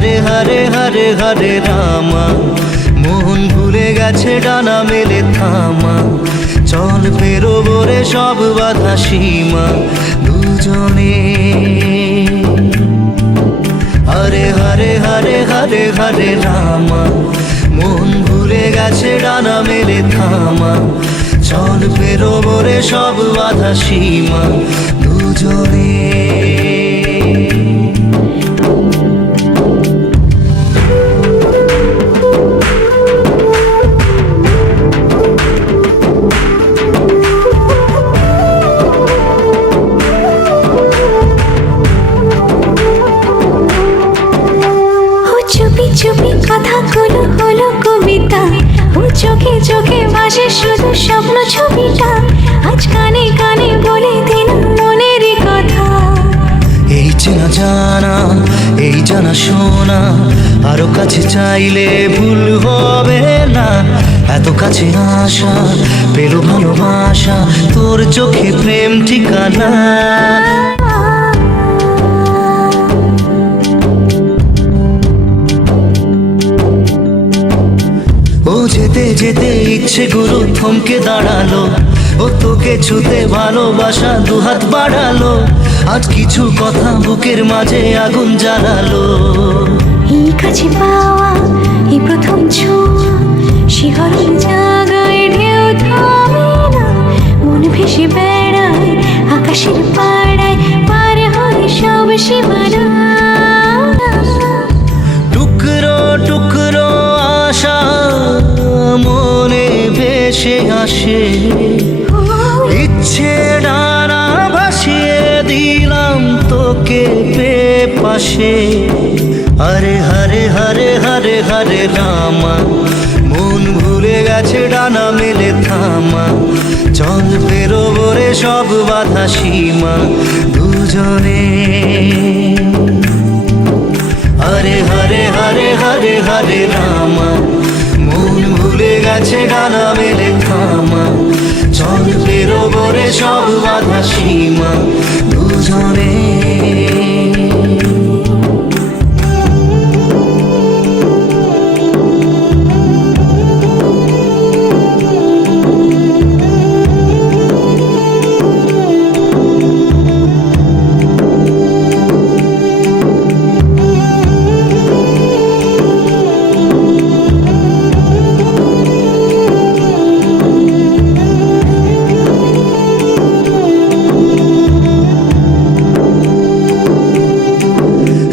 হরে হরে হরে হরে রামা, মন ভুলে গেছে ডানা মেলে থামা, চল পেরোবো রে সব বাধা সীমা দুজনে। হরে হরে হরে হরে হরে রামা, মন ভুলে গেছে ডানা মেলে থামা, চল পেরোবো রে সব বাধা সীমা দুজনে। চুপি কথাগুলো হলো কবিতা, ও চোখে চোখে ভাসে শুধু স্বপ্ন ছবিটা, আজ কানে কানে বলে দিন মনের কথা। এই চেনা জানা, এই জানা শোনা, আরো কাছে চাইলে ভুল হবে না, এত কাছে আসা পেল ভালোবাসা, তোর চোখে প্রেম ঠিকানা। ও যেতে যেতে ইচ্ছে গুরু থমকে দাঁড়ালো, ও তোকে ছুতে ভালোবাসা দুহাত বাড়ালো, আজ কিছু কথা বুকের মাঝে আগুন জ্বালালো। এই কাছে পাওয়া এই প্রথম ছোঁয়া, শিহরণ জাগায় ঢেউ থামে না, মন ভেসে বেড়ায় আকাশের পাড়ায়, পার হয় সব সীমানা। টুকরো টুকরো আশা মনে ভেসে আসে, ইচ্ছে ডানা ভাসিয়ে দিলাম তোকে পেয়ে পাশে। হরে হরে হরে হরে হরে রামা, মন ভুলে গেছে ডানা মেলে থামা, চল পেরোবো রে সব বাধা সীমা দুজনে। হরে হরে হরে হরে হরে রামা, মন ভুলে গেছে ডানা মেলে থামা, চল পেরোবো রে সব বাধা সীমা